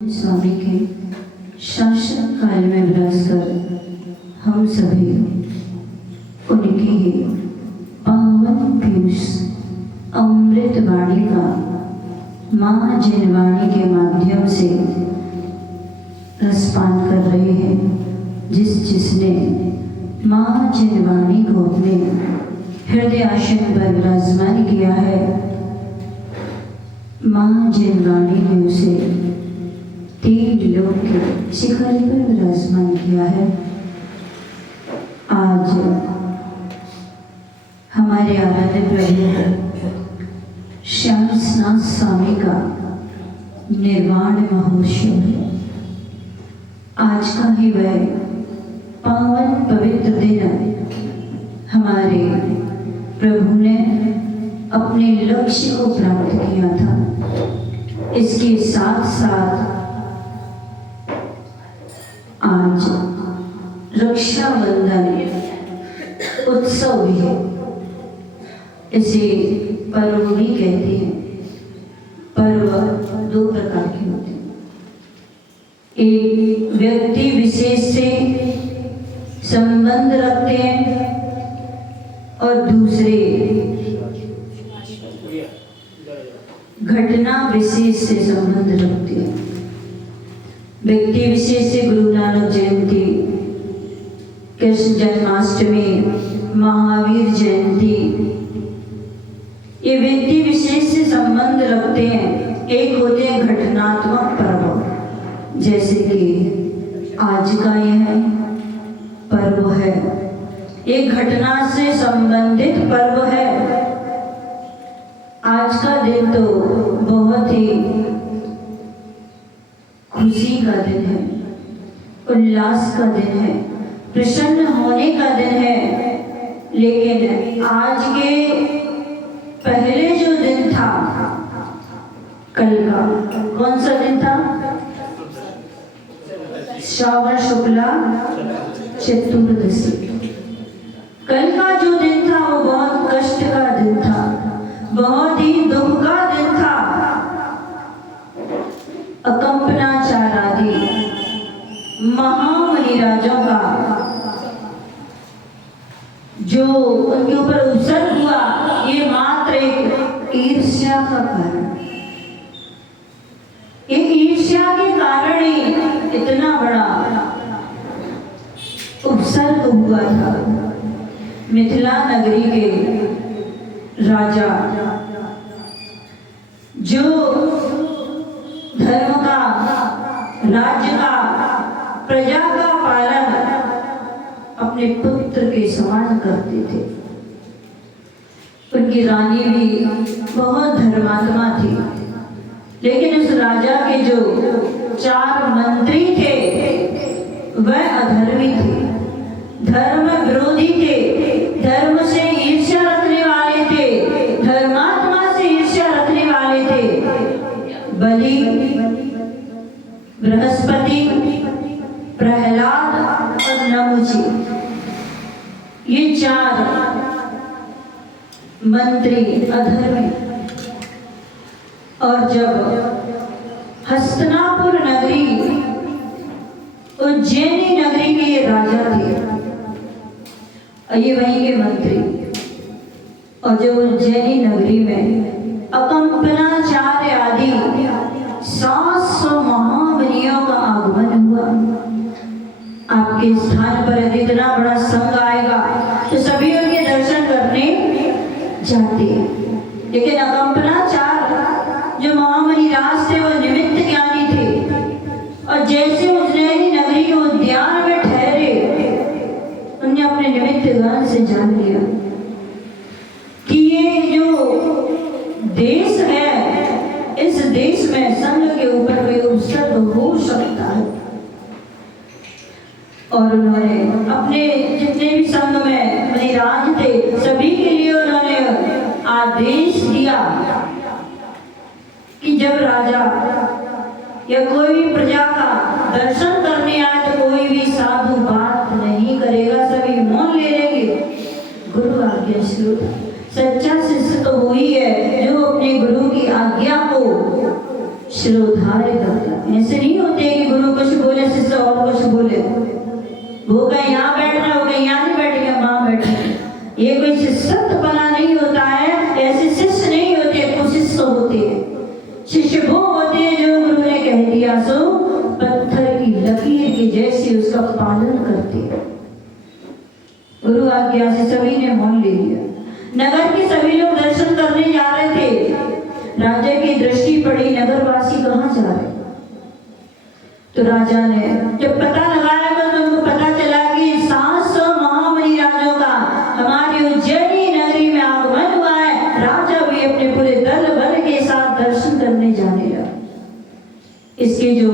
स्वामी के शासन काल में विराज कर हम सभी उनकी ही पावन पीयूष अमृत वाणी का माँ जिनवाणी के माध्यम से रसपान कर रहे हैं। जिसने माँ जिनवाणी को अपने हृदय आसन पर विराजमान किया है, माँ जिनवाणी ने उसे 3 लोक के शिखर पर विराजमान किया है। आज हमारे आराध्य प्रभु श्यामनाथ स्वामी का निर्वाण महोत्सव है। आज का ही वह पावन पवित्र दिन हमारे प्रभु ने अपने लक्ष्य को प्राप्त किया था। इसके साथ साथ आज रक्षाबंधन उत्सव भी है। इसे पर्व भी कहते हैं। पर्व 2 प्रकार के होते हैं। एक व्यक्ति विशेष से संबंध रखते हैं और दूसरे घटना विशेष से संबंध रखते हैं। व्यक्ति विशेष से गुरु नानक जयंती, कृष्ण जन्माष्टमी, महावीर जयंती, ये व्यक्ति विशेष से संबंध रखते हैं। एक होते हैं घटनात्मक पर्व, जैसे कि आज का यह पर्व है, एक घटना से संबंधित पर्व है। आज का दिन तो बहुत ही खुशी का दिन है, उल्लास का दिन है, प्रसन्न होने का दिन है। लेकिन आज के पहले जो दिन था, कल का, कौन सा दिन था? श्रावण शुक्ला चतुर्दशी। कल का जो दिन था वो बहुत कष्ट का दिन था, बहुत ही दुख का दिन था। अकंपनाचार आदि महामुनिराजों का जो उनके ऊपर उपसर्ग हुआ, ये मात्र एक ईर्ष्या का कारण, एक ईर्ष्या के कारण ही इतना बड़ा उपसर्ग हुआ था। मिथिला नगरी के राजा जो धर्म का, राज्य का, प्रजा का पालन अपने पुत्र के समान करते थे। उनकी रानी भी बहुत धर्मात्मा थी, लेकिन उस राजा के जो 4 मंत्री थे वह अधर्मी थे, धर्म विरोधी थे, धर्म से ईर्ष्या रखने वाले थे, धर्मात्मा से ईर्ष्या रखने वाले थे। बलि, बृहस्पति, प्रहलाद और नमुची, ये 4 मंत्री अधर्मी। और जब हस्तिनापुर नगरी, उज्जैनी नगरी के ये राजा थे, ये वहीं के मंत्री, और जब उज्जैनी नगरी में अकंपनाचार्य आदि 700 महामुनियों का आगमन हुआ। आपके स्थान पर यदि इतना बड़ा संघ आएगा तो सभी उनके दर्शन करने जाते हैं। लेकिन अकंपनाचार्य जो महामुनि राज थे वो निमित्त ज्ञानी थे, और जैसे उज्जैनी नगरी के उद्यान में ठहरे, उन्हें अपने निमित्त ज्ञान से जान लिया कि ये जो देश है, इस देश में संघ के ऊपर कोई उपसर्ग हो सकता है। और उन्होंने अपने जितने भी संघ में मुनिराज थे सभी के लिए उन्होंने आदेश दिया कि जब राजा या कोई भी प्रजा का दर्शन करने आए तो कोई भी साधु बात नहीं करेगा, सभी मौन ले लेंगे। गुरु आज्ञा श्रुत। सच्चा शिष्य तो वही है जो अपने गुरु की आज्ञा को शिरोधार्य करता है। ऐसे नहीं होते कि गुरु कुछ बोले शिष्य और कुछ बोले, वो कहीं यहाँ बैठ रहा हो कहीं यहाँ नहीं बैठेंगे, वहां बैठे। ये कोई शिष्यत्वपना नहीं होता है, ऐसे शिष्य नहीं होते, कुछ शिष्य होते हैं। शिष्य वो होते हैं जो गुरु ने कह दिया सो पत्थर की लकीर के जैसे उसका पालन करते हैं। गुरु आज्ञा से सभी ने मौन ले लिया। नगर के सभी लोग दर्शन करने जा रहे थे। राजा की दृष्टि पड़ी, नगरवासी कहाँ जा रहे। तो राजा ने जब पता लगाया तो उनको पता चला कि 700 महामुनि राजों का हमारी उज्जैनी नगरी में आगमन हुआ है। राजा भी अपने पूरे दल बल के साथ दर्शन करने जाने लगा। इसके जो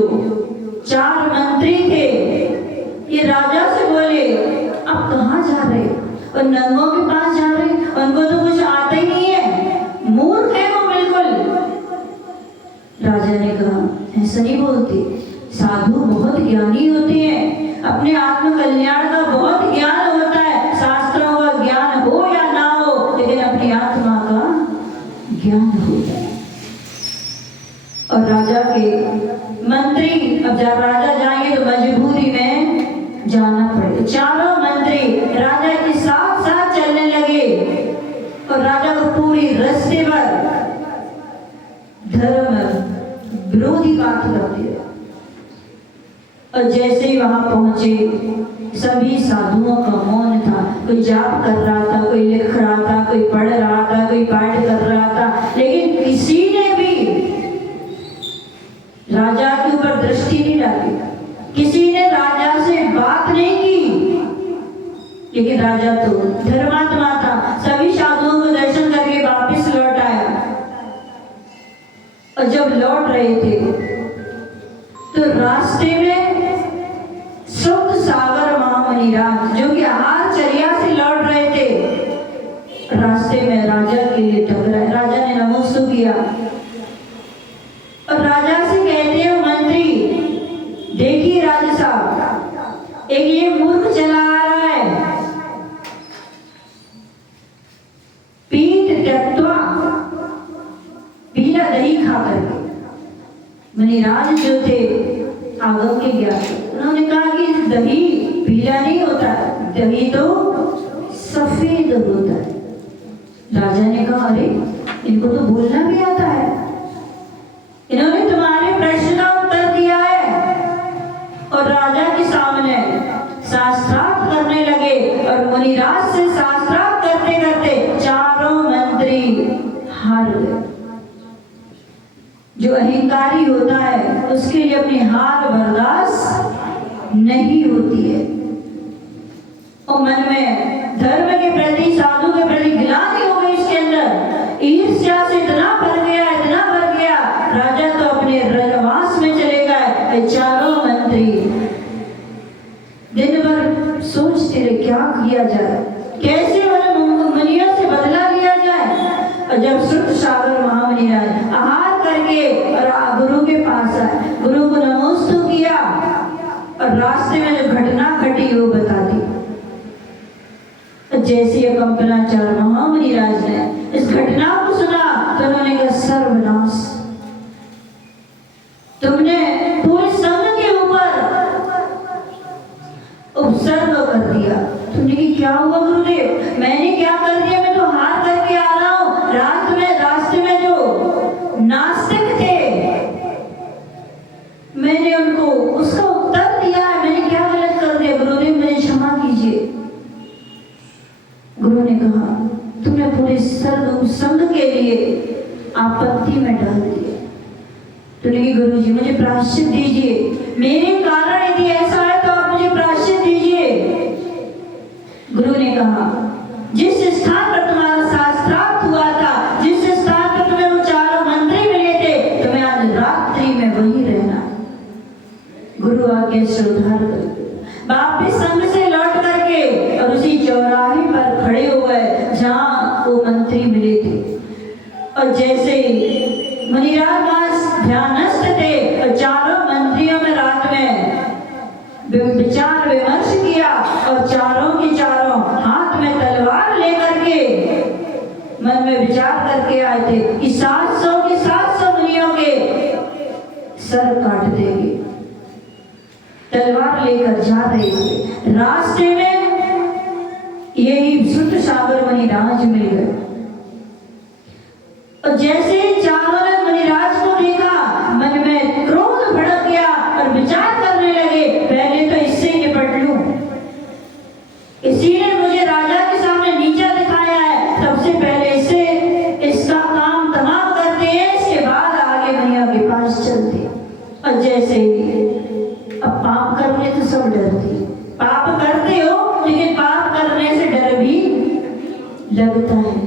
4 मंत्री थे ये राजा से बोले, अब कहाँ जा रहे? और नंगों के पास जा रहे, उनको तो कुछ आता ही नहीं है, मूर्ख है वो बिल्कुल। राजा ने कहा ऐसा नहीं बोलते, साधु बहुत ज्ञानी होते हैं, अपने आत्म कल्याण का बहुत ज्ञान होता है, शास्त्रों का ज्ञान हो या ना हो, लेकिन अपनी आत्मा का ज्ञान होता है। और राजा के मंत्री अब जब राजा जाएंगे तो मजबूरी में जाना पड़ेगा। चारों मंत्री राजा के साथ साथ चलने लगे और राजा को पूरी रास्ते पर धर्म विरोधी बात करते रहे। और जैसे ही वहां पहुंचे सभी साधुओं का मौन था। कोई जाप कर रहा था, कोई लिख रहा था, कोई पढ़ रहा था, कोई पाठ कर रहा था, लेकिन किसी ने भी राजा के ऊपर दृष्टि नहीं डाली, किसी ने राजा से बात नहीं की। लेकिन राजा तो धर्मात्मा था, सभी साधुओं को दर्शन करके वापस लौट आया। और जब लौट रहे थे तो रास्ते में शुद्ध सागर महामुनिराज जो कि आहारचर्या से लौट रहे थे, रास्ते में राजा के लिए टकराए। राजा ने नमस्ते किया और राजा से कहते हैं मंत्री, देखिए राजा साहब, एक ये मूर्ख चला आ रहा है, पीठ त्यक्त्वा पीला दही खा करके। मुनिराज जो थे आगम के ज्ञान, उन्होंने कहा कि दही पीला नहीं होता, दही तो सफेद होता है। राजा ने कहा अरे इनको तो बोलना भी आता है, इन्होंने तुम्हारे प्रश्न का उत्तर दिया है। और राजा के सामने शास्त्रार्थ करने लगे और मुनिराज से शास्त्रार्थ करते करते चारों मंत्री हार गए। जो अहंकारी होता है उसके लिए अपनी हार बर्दाश्त नहीं होती है और मन में धर्म के प्रति, साधु के प्रति गिलानी हो गई, इसके अंदर ईर्ष्या से इतना भर गया, इतना भर गया। राजा तो अपने रजवास में चले गए। चारों मंत्री दिन भर सोचते रहे क्या किया जाए, कैसे मुनियों से बदला लिया जाए। और जब शुद्ध सागर महामुनिराज आहार करके और गुरु के पास आए, गुरु को नमस्ते किया और रास्ते में जो घटना घटी वो बता दी। जैसे कंपनाचार महामुनिराज ने इस घटना को सुना तो उन्होंने कहा सर्वनाश, तुमने पूरे संघ के ऊपर उपसर्ग कर दिया। तुमने कि क्या हुआ गुरुदेव, मैंने क्या कर दिया, मैं तो हार करके आ रहा हूँ। रास्ते में जो नास्तिक थे मैंने उनको उसका उत्तर दिया है, मैंने क्या गलत कर दिया गुरुदेव, मुझे क्षमा कीजिए। गुरु ने कहा तुमने पूरे संघ के लिए आपत्ति में डाल दिया। तुमने गुरु जी मुझे प्रायश्चित दीजिए, मेरे कारण यदि ऐसा है तो आप मुझे प्रायश्चित दीजिए। गुरु ने कहा जिस स्थान पर तुम्हारा शास्त्रार्थ हुआ था, जिस स्थान पर तुम्हें वो चारों मंत्री मिले थे, तुम्हें आज रात्रि में वहीं रहना। गुरु आगे श्रद्धा कर वापिस संघ से लौट करके और उसी चौराहे पर खड़े हो गए जहाँ वो मंत्री मिले थे। और जैसे मुनिराज ध्यानस्थ थे और चारों मंत्रियों में रात में विचार विमर्श किया और चारों के चारों हाथ में तलवार लेकर के मन में विचार करके आए थे कि 700 के 700 मुनियों के तलवार लेकर जा रहे थे। रास्ते में यही सुत सागर मणिराज मिल गए और जैसे चारों ने मणिराज को देखा, मन में क्रोध भड़क गया और विचार करने लगे, पहले तो इससे निपट लूं, इसी ने मुझे राजा के सामने नीचा दिखाया है, सबसे पहले इससे इसका काम तमाम करते हैं, इसके बाद आगे मैया के पास चलते। और जैसे अब पाप करने तो सब डरते, पाप करते हो लेकिन पाप करने से डर भी लगता है।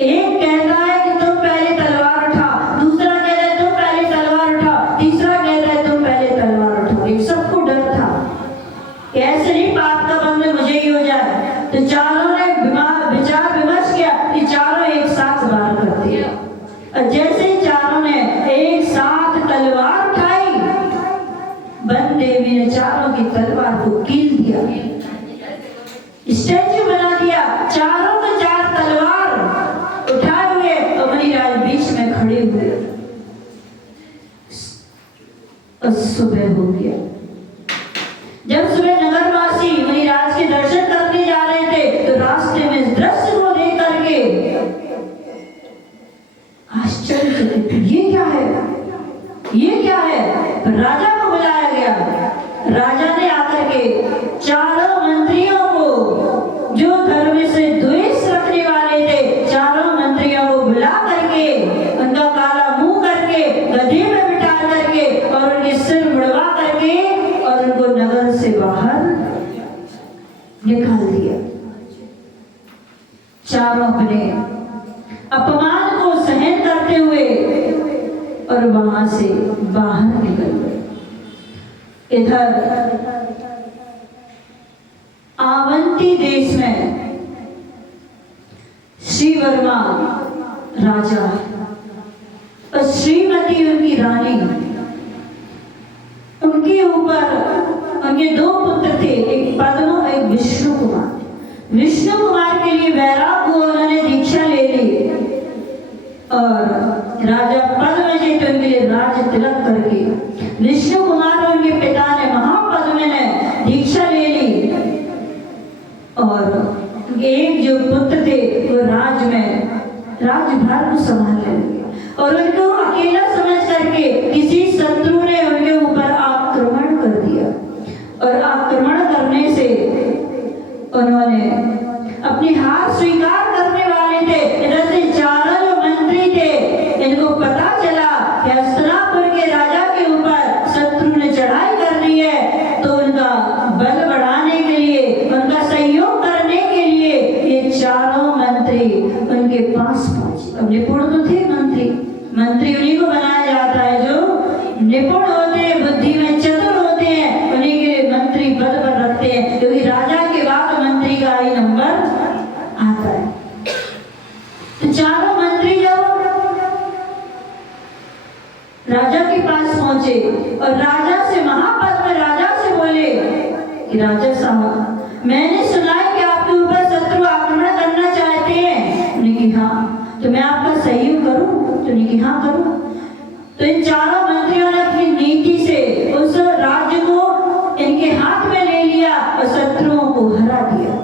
एक कहता है कि तुम पहले तलवार उठा, दूसरा कहता है तुम पहले तलवार उठा, तीसरा कहता है तुम पहले तलवार उठा। एक सबको डर था कि ऐसे नहीं पाप का बंद मुझे ही हो जाए। तो चारों ने विचार विमर्श किया कि चारों एक साथ वार करते हैं। और जैसे चारों ने एक साथ तलवार उठाई, वन देवी ने चारों की तलवार को कील दिया, स्टैचू बना दिया, चारों के चार तलवार उठाए हुए और मणिराज बीच में खड़े हुए। और सुबह हो गया। जब सुबह नगरवासी मणिराज के दर्शन करने जा रहे थे तो रास्ते में इस दृश्य को देख करके आश्चर्यचकित, ये क्या है, ये क्या है। राजा को बुलाया गया। राजा ने आकर के चारों मंत्रियों को, जो धर्म से द्वेष रखने वाले थे, चारों मंत्रियों को बुला करके उनका काला मुंह करके गधे में बिठा करके और उनके सिर मुड़वा करके और उनको नगर से बाहर निकाल दिया। चारों अपने अपमान को सहन करते हुए और वहां से बाहर निकल गए। इधर आवंती देश में श्रीवर्मा राजा और श्रीमती उनकी रानी, उनके ऊपर उनके दो पुत्र थे, एक पद्म एक विष्णु कुमार। विष्णु कुमार के लिए वैराग को उन्होंने दीक्षा ले ली और राजा पद्मजी तो उनके लिए राज तिलक करके, विष्णु कुमार उनके पिता ने महापद्म ने दीक्षा ले ली और एक जो पुत्र थे वो राज में राजभार को संभालने लगे और उनको अकेला समझ करके किसी शत्रु ने उनके ऊपर आक्रमण कर दिया और आक्रमण करने से उन्होंने अपनी हार स्वीकार करने वाले थे। इधर से चारों जो मंत्री थे, इनको पता चला कि हस्तिनापुर के राजा के ऊपर शत्रु ने चढ़ाई कर दी है, तो उनका बल बढ़ाने के लिए, उनका सहयोग करने के लिए ये चारों मंत्री उनके पास पहुंचे। अब निपुण तो थे मंत्री, मंत्री उन्हीं को बनाया जाता है जो निपुण होते हैं, बुद्धि में चतुर होते हैं, उन्हीं के मंत्री पद पर रखते हैं, क्योंकि राजा के बाद मंत्री का ही नंबर आता है। तो चारों मंत्री जब राजा के पास पहुंचे और राजा से महापद्म राजा से बोले कि राजा साहब, मैंने सुना है कि आपके ऊपर शत्रु आक्रमण करना चाहते हैं। उन्होंने कहा हाँ, तो मैं आपका सहयोग करूं? तो उन्होंने कहा हाँ करूं। तो इन चारों मंत्रियों ने अपनी नीति से उस राज्य को इनके हाथ में ले लिया और शत्रुओं को हरा दिया।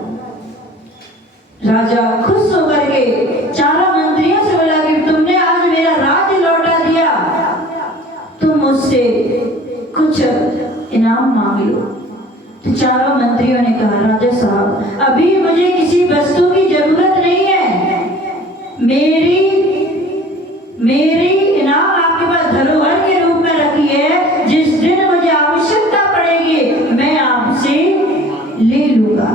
राजा खुश होकर के चारों मंत्रियों से बोला कि तुमने आज मेरा राज्य लौटा दिया, तुम मुझसे कुछ इनाम मांग लो। तो चारों मंत्रियों ने कहा राजा साहब, अभी मुझे किसी वस्तु की जरूरत नहीं है, मेरी इनाम आपके पास धरोहर के रूप में रखी है, जिस दिन मुझे आवश्यकता पड़ेगी मैं आपसे ले लूंगा।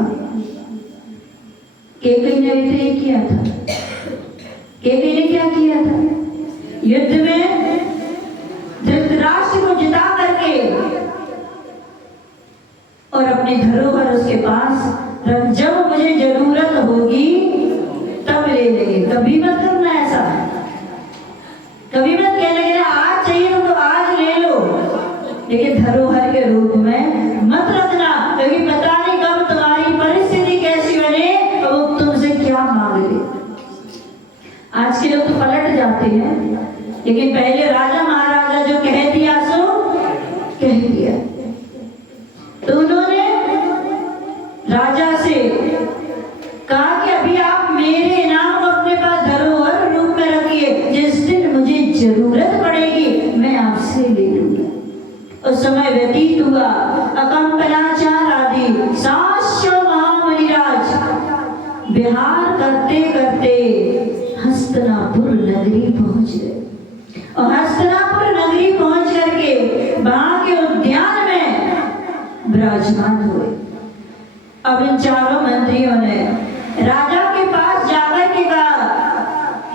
केकई ने भी किया था। केकई ने क्या किया था? युद्ध में धृतराष्ट्र को जिता करके और अपनी धरोहर उसके पास रख, जब मुझे जरूरत होगी तब ले लेंगे। कभी मत करना ऐसा, कभी मत कहना आज चाहिए तो आज ले लो, लेकिन धरोहर के रूप में मत रखना, क्योंकि पता नहीं कब तुम्हारी परिस्थिति कैसी बने और वो तुमसे क्या मांग ले। आज के लोग तो पलट जाते हैं, लेकिन पहले राजा महाराजा जो कह दिया सो कह दिया। हालेलुया। उस समय व्यतीत हुआ, अकम्पनाचार आदि 700 महामुनिराज विहार करते करते हस्तिनापुर नगरी पहुंच गए। और हस्तिनापुर नगरी पहुंच करके वहां के उद्यान में विराजमान हुए। अब इन चारों मंत्रियों ने राजा के पास जाकर के कहा,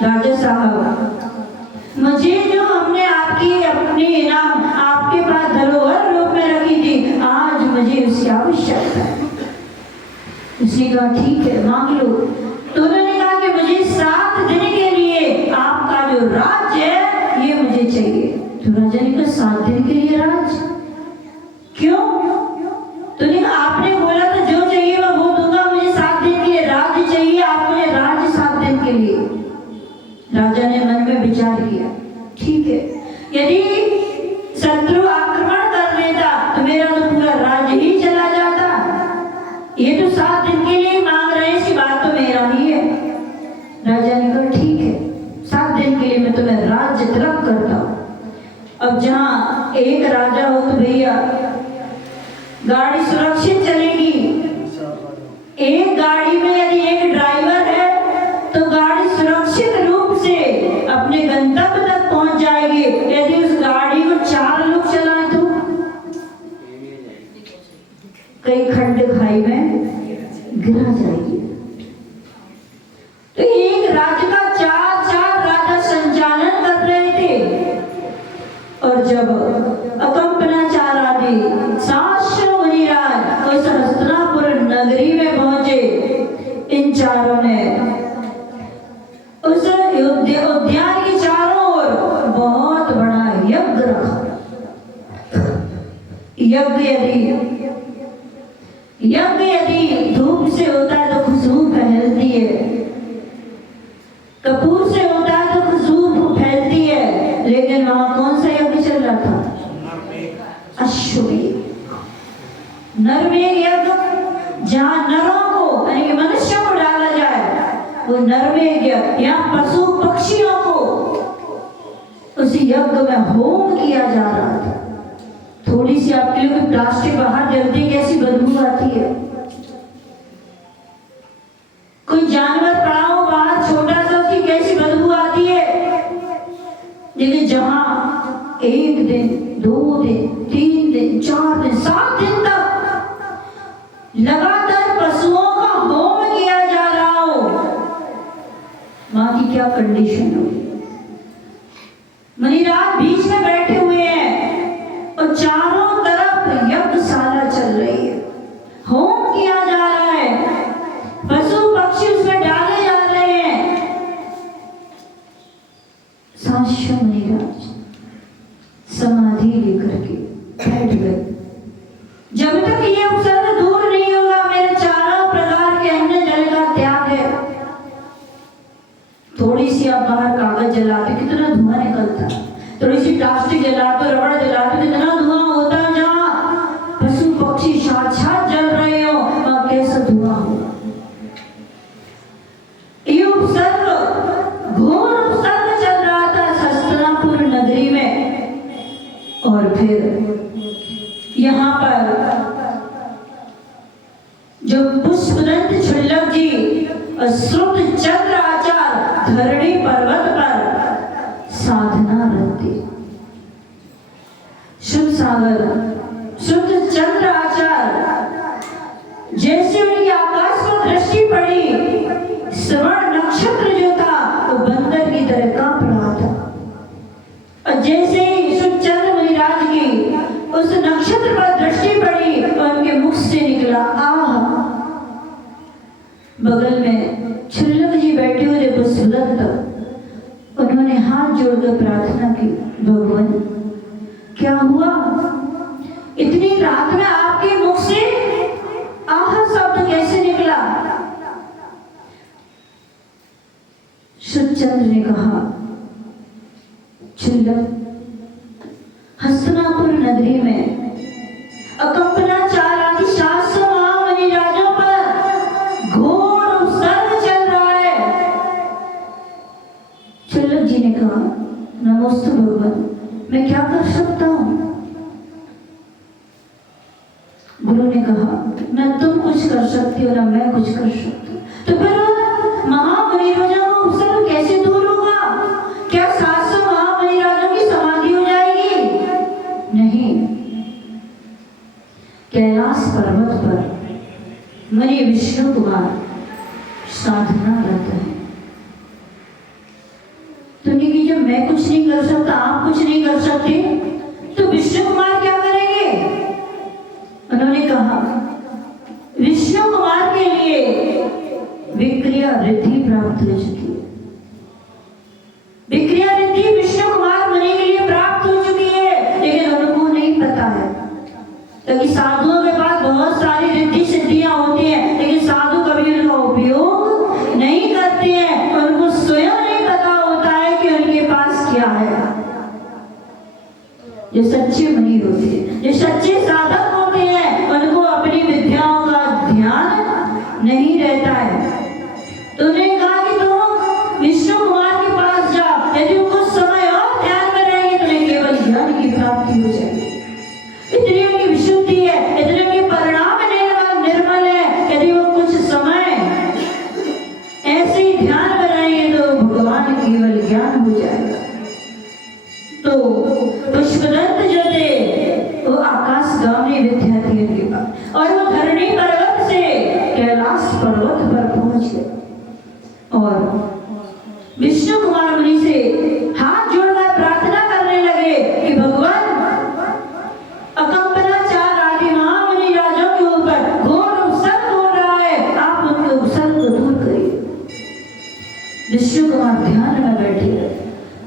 राजा साहब, मुझे जो हमने आपकी अपनी इनाम आपके पास धरोहर रूप में रखी थी, आज मुझे उसकी आवश्यकता है। उसने कहा ठीक है, मांग लो। तो उन्होंने कहा कि मुझे 7 दिन के लिए आपका जो राज्य है ये मुझे चाहिए। तो राजा ने कहा 7 दिन के लिए राज क्यों? तो उन्होंने कहा आपने बोला था जो चाहिए मैं वो दूंगा, मुझे 7 दिन के लिए राज्य चाहिए, आप मुझे राज्य 7 दिन के लिए। राजा ने मन में विचार किया, ठीक है, यदि शत्रु आक्रमण कर लेता तो मेरा तो पूरा राज्य ही चला जाता। ये तो 7 दिन के लिए मांग रहे हैं, इसी बात तो मेरा ही है। राजा ने कहा ठीक है, 7 दिन के लिए मैं तुम्हें राज्य तलब करता हूँ। अब जहाँ एक राजा हो तो भैया गाड़ी सुरक्षित चलेगी। एक गाड़ी में यदि एक ड्राइवर है तो गाड़ी सुरक्षित रूप से अपने गंतव्य तक पहुंच जाएगी। यदि उस गाड़ी को 4 लोग चलाएं तो कई खड्ड खाई में गिरा जाएगी। तो एक राज्य का 4 राजा संचालन कर रहे थे। और जब अकम्पनाचार आदि 700 मुनिराज उस हस्तिनापुर नगरी में पहुंचे, इन चारों ने उस उद्यान के चारों ओर बहुत बड़ा यज्ञ रखा। यज्ञ यदि धूप से होता है तो खुशबू फैलती है, कपूर से होता है तो खुशबू फैलती है। लेकिन वहां कौन सा यज्ञ चल रहा था? अश्वमेध, नरमेघ यज्ञ, जहां नरों को यानी मनुष्य को डाला जाए, वो नरमेघ यज्ञ। यहाँ पशु पक्षियों को उस यज्ञ में होम किया जा रहा था। थोड़ी सी आपके लिए प्लास्टिक बाहर जलती कैसी बदबू आती है। कोई जानवर पड़ा हो बाहर छोटा सा, उसकी कैसी बदबू आती है। लेकिन जहां 1 दिन 2 दिन 3 दिन 4 दिन 7 दिन तक लगातार पशुओं का होम किया जा रहा हो, वहां की क्या कंडीशन होगी। मुनिराज बीच में बैठे हुए हैं और चारों तरफ यज्ञशाला चल रही है, होम किया जा रहा है, पशु पक्षी उसमें डाले जा रहे हैं। 700 मुनिराज समाधि लेकर के बैठ गए। जब तक ये उपसर्ग दूर नहीं होगा, मेरे चारों प्रकार के अन्न जल का त्याग है। थोड़ी सी आप बाहर कागज जलाते कितना धुआं निकलता, थोड़ी सी प्लास्टिक जलाते, रबड़ जलाते, कितना धुआं होता है। जहाँ पशु पक्षी साक्षात जल रहे हो वहां कैसा धुआं होगा। ये उपसर्ग घोर उपसर्ग चल रहा था हस्तिनापुर नगरी में। और फिर यहाँ पर जो पुष्पदंत क्षुल्लक जी और श्रुत चंद्र आचार्य धरणी पर्वत पर साधना रखते। शुभ सागर शुद्ध चंद्र आचार्य जैसे उनकी आकाश में दृष्टि पड़ी, श्रवण नक्षत्र जो था वो बंदर की तरह कांप रहा था। और जैसे ही शुभ चंद्र मुनिराज की उस नक्षत्र पर दृष्टि पड़ी और उनके मुख से निकला आह। बगल में क्षुल्लक जी बैठे हुए थे पुष्पदत्त। उन्होंने हाथ जोड़कर प्रार्थना की, भगवान क्या हुआ, इतनी रात में आपके मुख से आह शब्द कैसे निकला। शुद्धचंद्र ने कहा, क्षुल्लक हस्तिनापुर नगरी में अकम्पनाचार आदि 700 महामुनिराजों पर घोर उपसर्ग चल रहा है। क्षुल्लक जी ने कहा, नमोस्तु भगवान, मैं क्या कर सकता हूँ। गुरु ने कहा न तुम कुछ कर सकती हो न मैं कुछ कर सकती हूँ, तो फिर महामुनि राजा को उपसर्ग कैसे दूर होगा? क्या 700 महामुनि राजा की समाधि हो जाएगी? नहीं। कैलाश पर्वत पर मुनि विष्णु कुमार साधना करते हैं। तो कि जब मैं कुछ नहीं कर सकता, आप कुछ नहीं कर सकते, तो विष्णु कुमार क्या करेंगे? उन्होंने कहा विष्णु कुमार के लिए विक्रिया रिद्धि प्राप्त हो चुकी है। विक्रिया रिद्धि विष्णु कुमार मुनि के लिए प्राप्त हो चुकी है, लेकिन उनको नहीं पता है। क्योंकि साधुओं के पास बहुत सारी रिद्धि सिद्धियां होती हैं, लेकिन साधु कभी उनका उपयोग नहीं करते हैं। उनको स्वयं नहीं पता होता है कि उनके पास क्या है। जो सच्चे मुनि होते हैं, जो सच्चे साधक होते हैं, उनको अपनी विद्याओं का ध्यान नहीं रहता है। तो उन्होंने कहा कि तुम विष्णु कुमार के पास जाओ, यदि कुछ समय और ध्यान में रहेंगे तो केवल ज्ञान की प्राप्ति हो जाएगी। इतनी उनकी विशुद्धि है, इतने उनके परिणाम निर्मल है, यदि वो कुछ समय ऐसे ही ध्यान में रहेंगे तो भगवान केवल ज्ञान हो जाएगा। तो पुष्पदंत जो थे वो आकाशगामी विद्या थी उनके पास, और वो धरणी पर्वत से कैलाश पर्वत पर पहुंच गए और विष्णु कुमार मुनि से हाथ जोड़कर प्रार्थना करने लगे कि भगवान अकंपनाचार आदि महामुनि राजाओं के ऊपर घोर उपसर्ग हो रहा है, आप उनके उपसर्ग को दूर करिए। विष्णु कुमार ध्यान में बैठे रहे।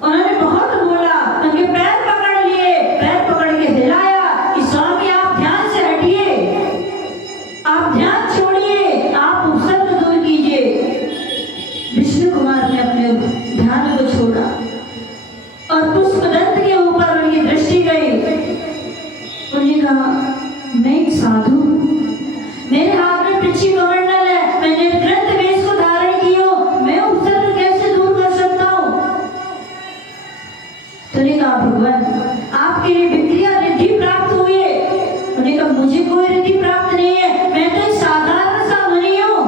उन्होंने बहुत बोला, उनके पैर पकड़ लिए, पैर पकड़ के हिलाया कि स्वामी आप ध्यान से हटिए, आप ध्यान छोड़िए, आप उपसर्ग दूर कीजिए। विष्णु कुमार ने अपने ध्यान को छोड़ा और पुष्पदंत के ऊपर उनकी दृष्टि गई। उन्होंने कहा मैं एक साधु हूँ, मेरे हाथ में पृथ्वी कमंडल है, मैंने ग्रंथ वेश को धारण की हो, मैं उपसर्ग कैसे दूर कर सकता हूँ? तो ने कहा भगवान आपके लिए विक्रिया रिद्धि प्राप्त हुई है। उन्होंने कहा मुझे कोई रिद्धि प्राप्त नहीं है, मैं तो एक साधारण सा मुनि हूँ,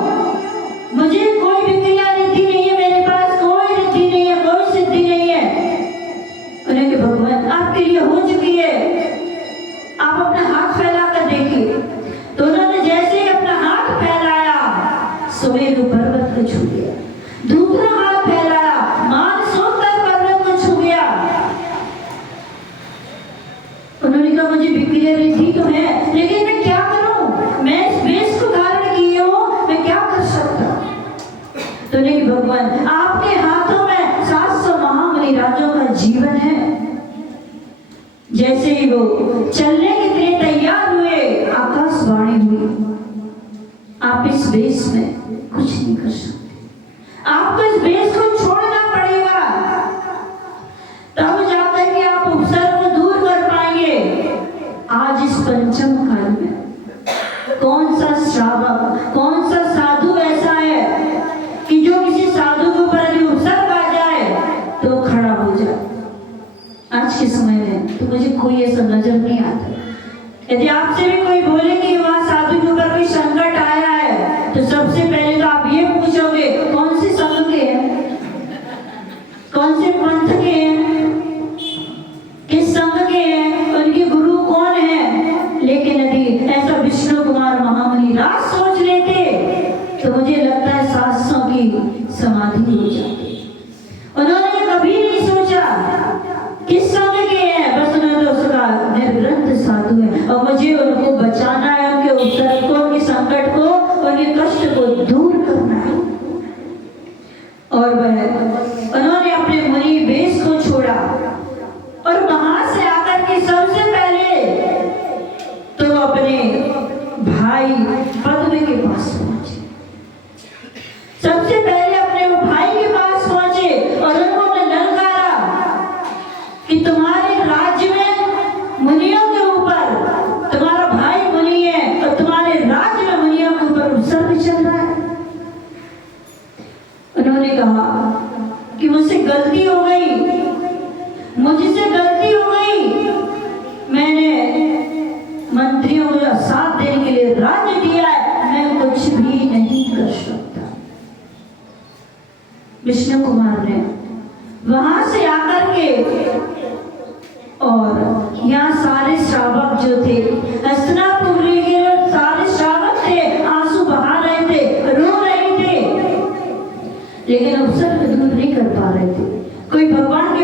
मुझे कोई विक्रिया रिद्धि नहीं है, मेरे पास कोई रिद्धि नहीं है, कोई सिद्धि नहीं है। उन्होंने कहा भगवान आपके लिए हो चुकी है, आप अपना हाथ फैला कर देखिए। तो उन्होंने जैसे ही अपना हाथ फैलाया, सुमेरु पर्वत को छू गया। दूसरा हाथ फैलाया, मानसरोवर पर्वत को छू गया। उन्होंने कहा मुझे विक्रिया रिद्धि तो है, लेकिन मैं क्या करूं? मैं इस वेश को धारण किए हूं, मैं क्या कर सकता? तो नहीं भगवान आपके हाथों में 700 महामुनि राजाओं का जीवन है। जैसे ही वो चलने के लिए तैयार हुए, आकाशवाणी हुई, आप इस वेश में कुछ नहीं कर सकते, आपको इस वेश को छोड़ना पड़ेगा, तब जाकर के आप उपसर्ग को दूर कर पाएंगे। आज इस पंचम काल में कौन सा श्रावक, कौन सा साधु ऐसा है कि जो किसी साधु के ऊपर यदि उपसर्ग आ जाए तो खड़ा हो जाए? आज के समय में तो मुझे कोई ऐसा नजर नहीं आता। यदि आपसे भी कोई बोले कि वहाँ साधु के ऊपर कोई संकट आया है, तो सबसे पहले तो आप ये पूछोगे कौन से संघ के हैं, कौन से पंथ के हैं, किस संघ के हैं, उनके गुरु कौन है। लेकिन यदि ऐसा विष्णु कुमार महामुनि राज सोच लेते तो मुझे लगता है 700 की समाधि हो जाती। उन्होंने कभी नहीं सोचा किस संघ के हैं, बस उन्होंने उसका निर्ग्रंथ साधु है और मुझे उनको बचाना है, उनके उपसर्ग को, उनके संकट को, उनके कष्ट को दूर करना है। और वह उन्होंने अपने मुनि वेश को छोड़ा और वहां से आकर के सबसे पहले तो अपने भाई पद्म के पास पहुंचे। सबसे पहले अपने वो भाई के पास पहुंचे और उन्होंने ललकारा कि तुम्हारे राज्य में मुनियों के ऊपर, तुम्हारा भाई मुनि है और तुम्हारे राज्य में मुनियों के ऊपर उत्सर्ग चल रहा है। उन्होंने कहा विष्णु कुमार ने वहां से आकर के और यहाँ सारे श्रावक जो थे, हस्तिनापुर के सारे श्रावक थे, आंसू बहा रहे थे, रो रहे थे, लेकिन उपसर्ग दूर नहीं कर पा रहे थे। कोई भगवान के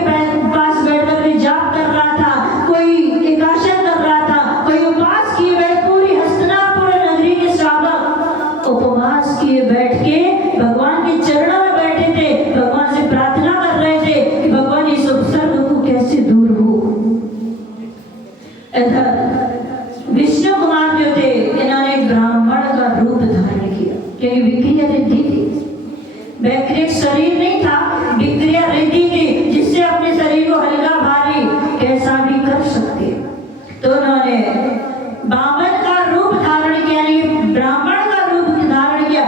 पास बैठकर के जाप कर रहा था, कोई एकादशी कर रहा था, कोई उपवास किए बैठ, पूरी हस्तिनापुर नगरी के श्रावक उपवास किए बैठ के भगवान के चरणों में बैठे थे, भगवान से प्रार्थना कर रहे थे कि भगवान इस उपसर्ग को कैसे दूर हो। विष्णु कुमार जो थे, इन्होंने ब्राह्मण का रूप धारण किया, क्योंकि विक्रिया रिद्धि थी, वैकृत शरीर नहीं था, विक्रिया रिद्धि थी, जिससे अपने शरीर को हल्का भारी कैसा भी कर सकते। तो उन्होंने बावन का रूप धारण किया, यानी ब्राह्मण का रूप धारण किया।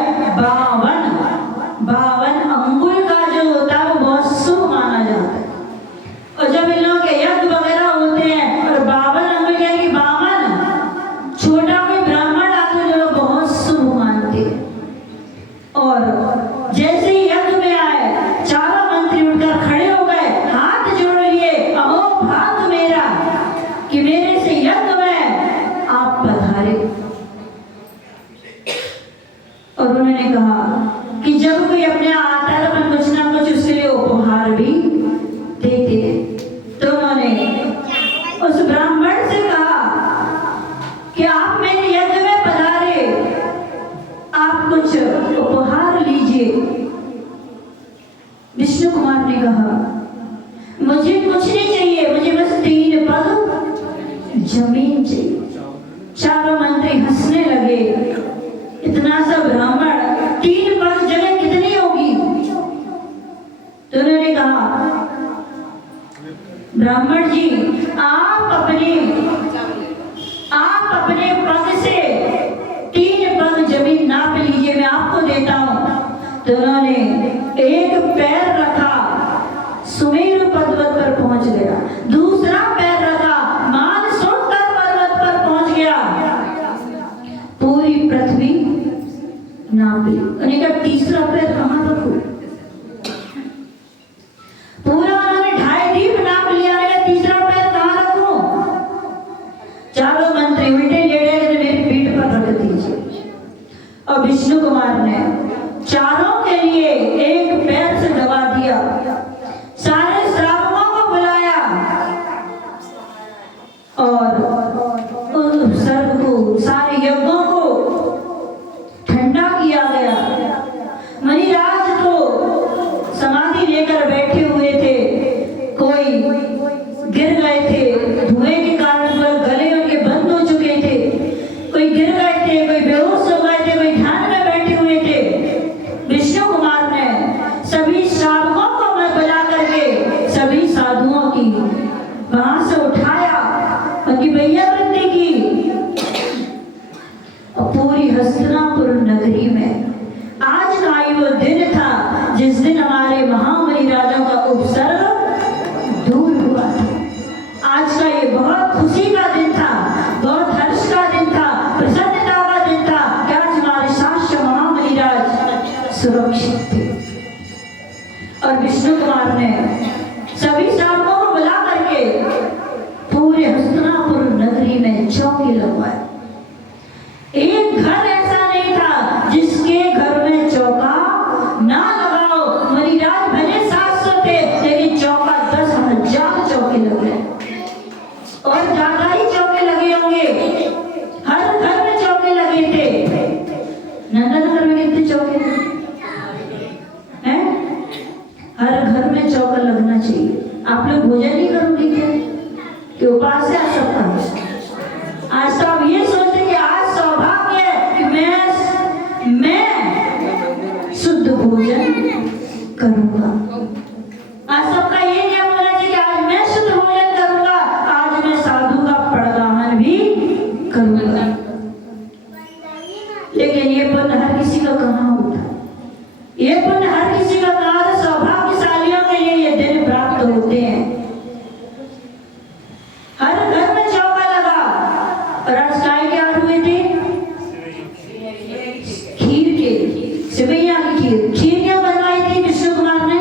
52 अंगुल का जो होता है वो बहुत शुभ माना जाता है, और जब इन लोगों के यज्ञ वगैरह होते हैं और 52 अंगुल यानी 52 छोटा कोई ब्राह्मण आते जो लोग बहुत शुभ मानते हैं। और जैसे ही यज्ञ में आए, चारों मंत्री उठकर खड़े हो गए, हाथ जोड़ लिए, अहो भाग मेरा कि मेरे से यज्ञ में आप पधारे। और उन्होंने कहा कि जब कोई अपने आता है तो अपन कुछ ना कुछ उसके लिए उपहार भी देते हैं। तो उन्होंने उस ब्राह्मण से कहा कि आप मेरे यज्ञ में पधारे, आप कुछ उपहार लीजिए। विष्णु कुमार ने कहा मुझे कुछ नहीं चाहिए, मुझे बस 3 पग जमीन चाहिए। चारों मंत्री हंसने लगे, इतना सा ब्राह्मण 3 पग जगह कितनी होगी? तो उन्होंने कहा ब्राह्मण जी आप अपने पग से 3 पग जमीन नाप लीजिए, मैं आपको देता हूं। तो उन्होंने एक पैर रखा, सुमेरु पर्वत पर पहुंच गया, दूसरा पैर रखा, मानसरोवर पर्वत पर पहुंच गया, पूरी पृथ्वी नाप ली। उन्होंने कहा तीसरा पैर कहां रखूं? पूरा उन्होंने 2.5 दीप नाप लिया, तीसरा पैर कहां रखूं? चारों मंत्री उल्टे लेटे तो मेरी पीठ पर रख दीजिए। और विष्णु कुमार ने चारों के लिए एक पैर से दबा दिया, सारे श्रावकों को बुलाया और उस सर्व को, सारे यज्ञों को ठंडा किया गया। मणिराज तो समाधि लेकर बैठे हुए थे, कोई गिर गए थे, धुएं के कारण गले उनके बंद हो चुके थे, कोई गिर गए थे, कोई बेहोश हो गए थे, कोई ध्यान में बैठे हुए थे। विष्णु कुमार ने सभी श्रावकों को बुला करके सभी साधुओं की वहां से उठाया, उनकी भैयावृत्ति की, और पूरी हस्तिनापुर नगरी में आज का ही वो दिन था जिस दिन हमारे महामणि राजा का उपसर्ग दूर हुआ था। आज का ये बहुत खुशी का दिन था, बहुत हर्ष का दिन था, प्रसन्नता का दिन था कि आज हमारे शासक महामणि राज सुरक्षित थे। और विष्णु कुमार ने सभी श्रावकों को बुला करके पूरे हस्तिनापुर नगरी में चौकी लगवाए। एक घर ऐसा नहीं था जिसके घर में चौका ना लगाओ। मणिराज भले 700 थे, लेकिन चौका 10,000 चौके लगे और ज्यादा ही चौके लगे होंगे। हर घर में चौके लगे थे। नंदनगर में कितने चौके हैं? हर घर में चौका लगना चाहिए। आप लोग भोजन नहीं करोगे क्या? कि उपास है आज सबका? आज तो आप ये सोचते कि आज सौभाग्य है कि मैं शुद्ध भोजन करूंगा। आज सबका ये नियम होना चाहिए कि आज मैं शुद्ध भोजन करूंगा, आज मैं साधु का पड़गाहन भी करूंगा। लेकिन ये पुण्य हर किसी का कहाँ होता है? ये पुण्य हर किसी का कहाँ होता? सौभाग्यशालियों के लिए ये दिन प्राप्त होते हैं। हर घर में चौका लगा। और आज काय के हाथ हुए थे? खीर के, सेवैया की खीर। खीर क्यों बनवाई थी विष्णु कुमार ने?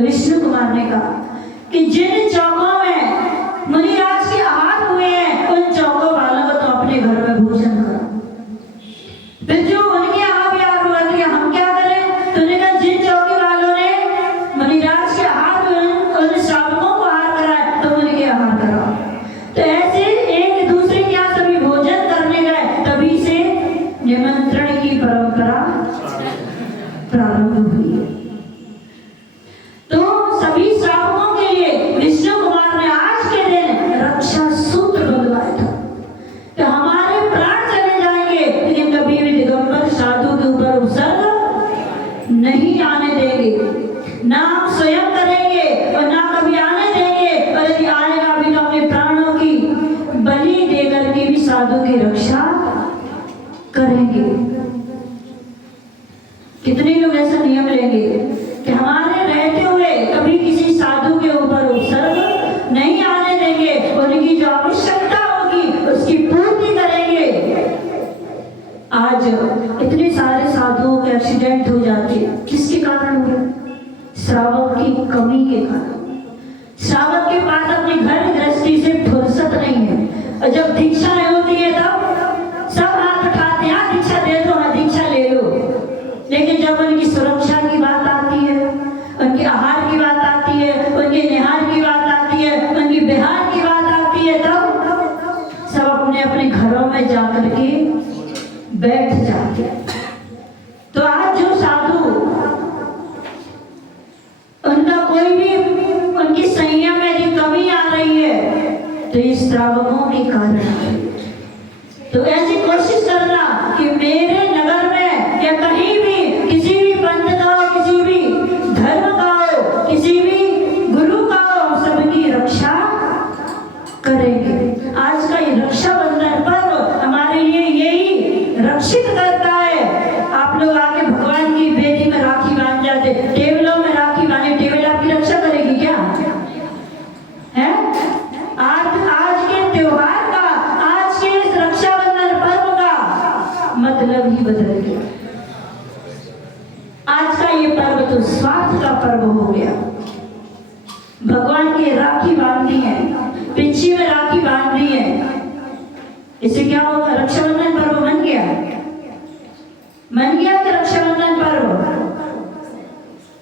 तो विष्णु कुमार ने कहा कि जिन चौकों में मुनिराज के आहार हुए हैं उन चौकों वालों को तो अपने घर में भोजन करो। फिर जो उनके यहाँ भी आहार हुआ कि हम क्या करें, तो उन्होंने कहा जिन चौकी वालों ने मुनिराज के आहार हुए उन श्रावकों को आहार कराए तो उनके आहार कराओ। तो ऐसे एक दूसरे के यहाँ सभी भोजन करने गए, तभी से निमंत्रण की परंपरा प्रारंभ हुई। तो सभी श्रावकों के लिए विष्णु कुमार ने आज के दिन रक्षा सूत्र बंधवाया था कि हमारे प्राण चले जाएंगे लेकिन कभी भी दिगंबर साधु के ऊपर उपसर्ग नहीं आने देंगे, ना हम स्वयं करेंगे और ना कभी आने देंगे, और यदि आएगा भी तो अपने प्राणों की बलि देकर के भी साधु की रक्षा करेंगे। कितने लोग ऐसा नियम लेंगे कि हमारे रहते हुए कभी किसी साधु के ऊपर उपसर्ग नहीं आने देंगे, उनकी जो आवश्यकता होगी उसकी पूर्ति करेंगे। आज इतने सारे साधुओं के एक्सीडेंट हो जाते हैं, किसके कारण हुए? श्रावक की कमी के कारण। श्रावक के पास अपनी घर गृहस्थी से फुर्सत नहीं है, और जब दीक्षाएं होती है तब सब हाथ उठाते हैं, दीक्षा दे दो, हाँ दीक्षा ले लो। लेकिन जब उनकी सुरक्षा की बात आती है, उनके आहार की बात आती है, उनके निहार की बात आती है, उनकी बिहार की बात आती है, तब सब अपने अपने घरों में जाकर के बैठ जाते हैं। तो आज जो साधु उनका कोई भी उनकी संयम में यदि कमी आ रही है तो इस श्रावकों के कारण आ रही है। तो ऐसी कोशिश करना कि मेरे नगर में या कहीं भी किसी भी पंथ का हो, किसी भी धर्म का हो, किसी भी गुरु का हो, सबकी रक्षा करेंगे। आज का ये रक्षाबंधन पर्व हमारे लिए यही रक्षित करता है। आप लोग आके भगवान की बेदी में राखी बांध जाते, टेबलों में राखी बांधे, टेबल आपकी रक्षा करेगी क्या है? आज के त्योहार का, आज के इस रक्षाबंधन पर्व का मतलब ही बदल गया। आज का ये पर्व तो स्वार्थ का पर्व हो गया। भगवान की राखी बांधनी है, पिंची में राखी बांधनी है, इससे क्या होगा? रक्षाबंधन पर्व बन गया, बन गया कि रक्षाबंधन पर्व।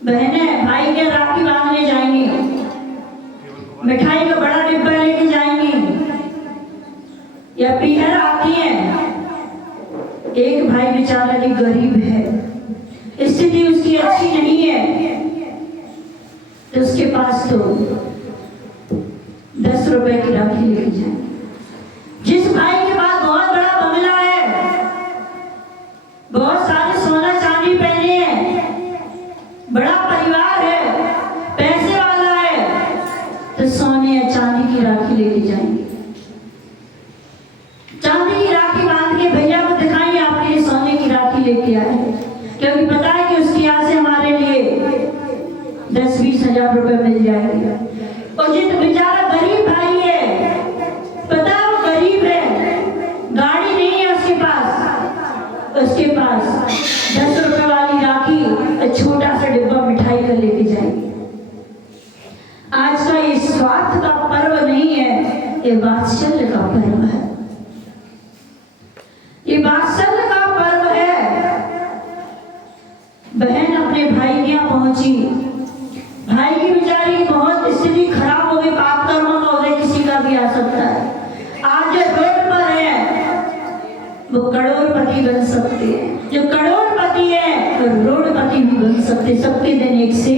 बहनें भाई के राखी बांधने जाएंगी, मिठाई का बड़ा डिब्बा लेके जाएंगी, या पीहर आती है। एक भाई बेचारा भी गरीब है, स्थिति उसकी अच्छी नहीं है, तो उसके पास तो 10 रुपए की राखी लेके जाएंगे। जिस भाई के पास बहुत बड़ा बंगला है, बहुत सारे सोना चांदी पहने हैं, बड़ा परिवार है, पैसे वाला है, तो सोने या चांदी की राखी लेके जाएंगे। चांदी की राखी बांध के भैया को दिखाइए आपके लिए सोने की राखी लेके आए, क्योंकि पता है कि उसके यहाँ से हमारे लिए 10-20 हजार रुपए मिल जाएंगे। और जित बेचारा गरीब भाई है, पता है वो गरीब है, गाड़ी नहीं है उसके पास 10 रुपए वाली राखी, छोटा सा डिब्बा मिठाई का लेके जाएंगे। आज का ये स्वार्थ का पर्व नहीं है, ये वात्सल्य का पर्व है, ये वात्सल्य का पर्व है। बहन अपने भाई के यहाँ पहुंची, भाई की बेचारी की बहुत स्थिति खराब हो गई, पाप कर्मों का उदय किसी का भी आ सकता है। आज जो रोड पर है वो करोड़पति बन सकते हैं, जो करोड़पति है वो रोडपति भी बन सकते। सबके दिन एक से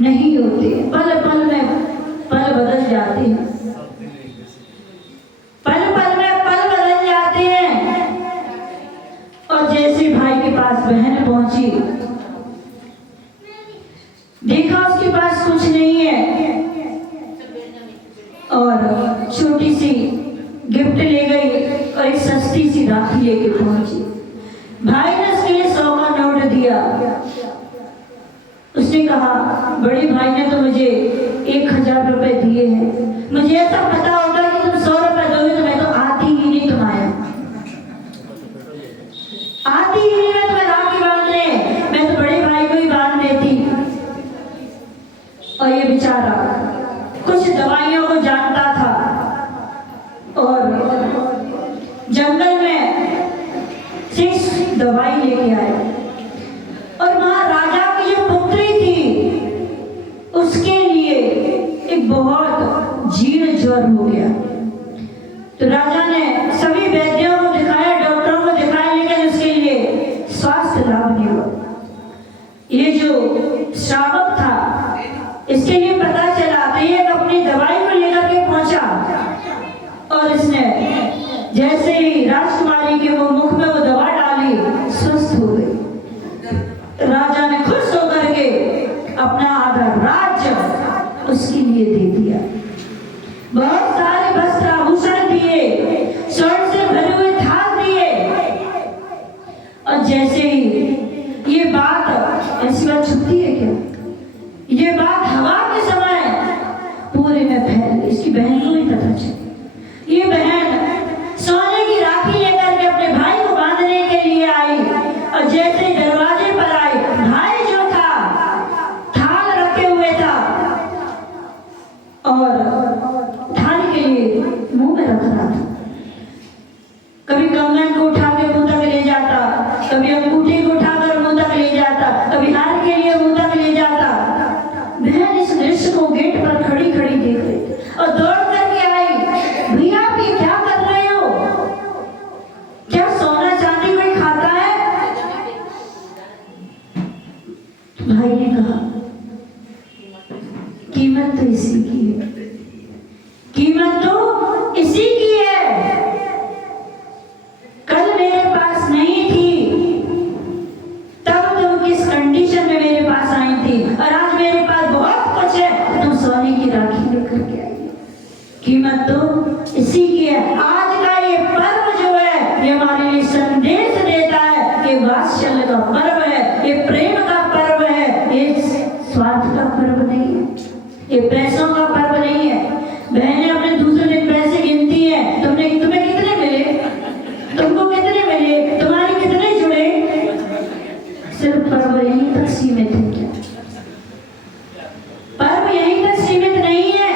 नहीं होते, पल पल में पल बदल जाते हैं, पल पल में पल बदल जाते हैं। और जैसे भाई के पास बहन पहुंची, देखा उसके पास कुछ नहीं है और छोटी सी गिफ्ट ले गई और एक सस्ती सी राखी लेके पहुंची। भाई ने उसके लिए 100 का नोट दिया। उसने कहा बड़े भाई ने तो मुझे 1000 रुपए दिए हैं, मुझे ऐसा पता होता कि तुम 100 रुपए दोगे तो मैं तो आती ही नहीं, तुम्हारा आती ही नहीं मैं तुम्हें राखी बांधने, मैं तो बड़े भाई को ही बांध देती। 6 दवाई लेके आए और वहां राजा की जो पुत्री थी उसके लिए एक बहुत जीर्ण ज्वर हो गया। तो राजा ने सभी वैद्यों को दिखाया, डॉक्टरों को दिखाया, लेकिन उसके लिए स्वास्थ्य लाभ नहीं हुआ। ये जो श्रावक था इसके लिए पता चला तो ये अपनी दवाई को लेकर के पहुंचा और इसने जैसे ही राजकुमारी के वो मुख में वो दवा डाली स्वस्थ हो गई। राजा ने खुश होकर के अपना आधा राज्य उसके लिए दे दिया, बहुत सारे वस्त्र आभूषण दिए, स्वर्ण से भरे हुए थाल दिए। और जैसे ही ये बात, ऐसी बात छुपती है क्या, ये बात हवा के समय पूरे में फैल गई। इसकी बहन को भी पता चला। ये बहन सोने की राखी लेकर के अपने भाई को बांधने के लिए आई और जैसे ही दरवाजे पर आई, भाई जो था थाल रखे हुए था और थाल के लिए मुंह में रख रहा था। कभी कंगन को उठा के मुंह तक ले जाता, कभी अंगूठी को उठाकर मुंह तक ले जाता, कभी हार के लिए मुंह तक ले जाता। बहन इस दृश्य को गेट पर खड़ी खड़ी देख रही और दौड़ करके आई, भैया आप ये क्या कर रहे हो? क्या सोना चांदी कोई खाता है? भाई ने कहा कीमत तो इसी की है, कीमत तो इसी की है। कल मेरे पास नहीं थी, तब तुम किस कंडीशन में मेरे पास आई थी, और आज मेरे पास बहुत कुछ है, तुम सोने की राखी लेकर के आई। कीमत तो इसी की है। आज का ये पर्व जो है ये हमारे लिए संदेश देता है कि वात्सल्य का पर्व है, ये प्रेम का पर्व है, ये स्वार्थ का पर्व नहीं है, ये पैसों का पर्व नहीं है। बहनें अपने दूसरे दिन पैसे गिनती है, तुम्हें कितने मिले, तुमको कितने मिले, तुम्हारे कितने जुड़े। सिर्फ पर्व यहीं तक सीमित है क्या? पर्व यहीं तक सीमित नहीं है।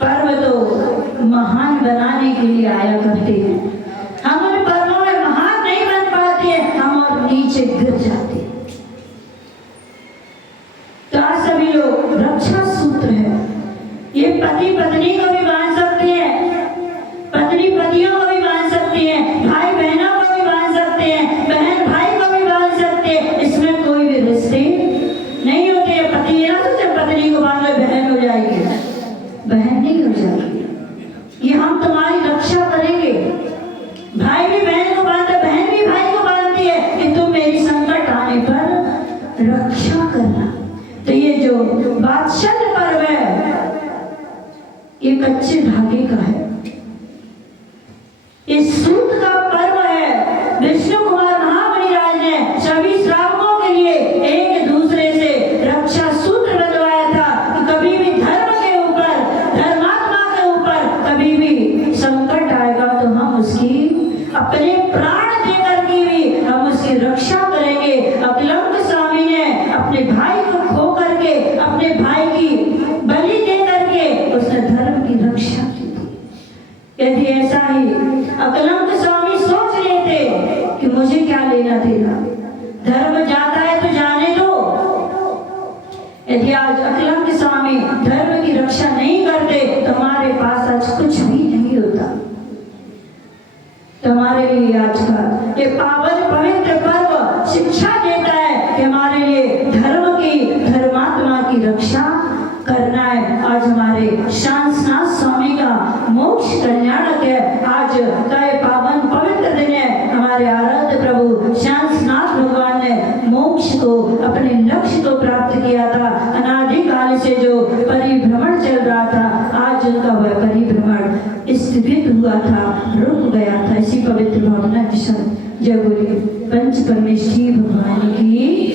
पर्व तो महान बनाने के लिए आया करते हैं। हम उन पर्वों में महान नहीं बन पाते हैं, हम और नीचे गिर जाते हैं। तो आज सभी लोग रक्षा सूत्र है, ये पति पत्नी को भी बांध सकते हैं, पत्नी पतियों को भी बांध सकती है, भाई बहनों को भी बांध सकते हैं, बहन भाई को भी बांध सकते हैं। इसमें कोई भी रिश्ते नहीं होते। पति ये ना सोचे पत्नी को बांधो बहन हो जाएगी, बहन नहीं हो जाएगी। ये हम तुम्हारी रक्षा करेंगे। भाई भी बहन को बांधता, बहन भी भाई को बांधती है कि तुम मेरी संकट आने पर रक्षा करना। तो ये जो वात्सल्य पर्व है ये कच्चे धागे का है, ये सूत का पर्व है। विष्णु कुमार महामुनिराज ने सभी श्रावकों के लिए एक दूसरे से रक्षा सूत्र बंधवाया था कि कभी भी धर्म के ऊपर, धर्मात्मा के ऊपर कभी भी संकट आएगा तो हम उसकी अपने प्राण देकर के भी हम उसकी रक्षा करेंगे। अकलंक स्वामी ने अपने भाई को खो करके, अपने भाई की बलि दे करके उसने धर्म की रक्षा की थी। यदि ऐसा ही अकलंक स्वामी सोच रहे थे कि मुझे क्या लेना देना, धर्म जाता है तो जाने दो। यदि आज अकलंक स्वामी धर्म की रक्षा नहीं करते तो हमारे पास आज कुछ भी नहीं होता। तो हमारे लिए आज का ये पावन पवित्र पर्व शिक्षा देता है कि हमारे लिए धर्म की, धर्मात्मा की रक्षा करना है। आज हमारे शांतनाथ स्वामी का मोक्ष कल्याणक है। आज का ये पावन पवित्र दिन है। हमारे आराध्य प्रभु शांतनाथ भगवान ने मोक्ष को, अपने लक्ष्य को प्राप्त किया था। अनादिकाल से जो परिभ्रमण चल रहा था, आज उनका वह परिभ्रमण स्थगित हुआ था, रुक गया था। इसी पवित्र भावना के साथ जय बोले पंच परमेश्वरी भगवान की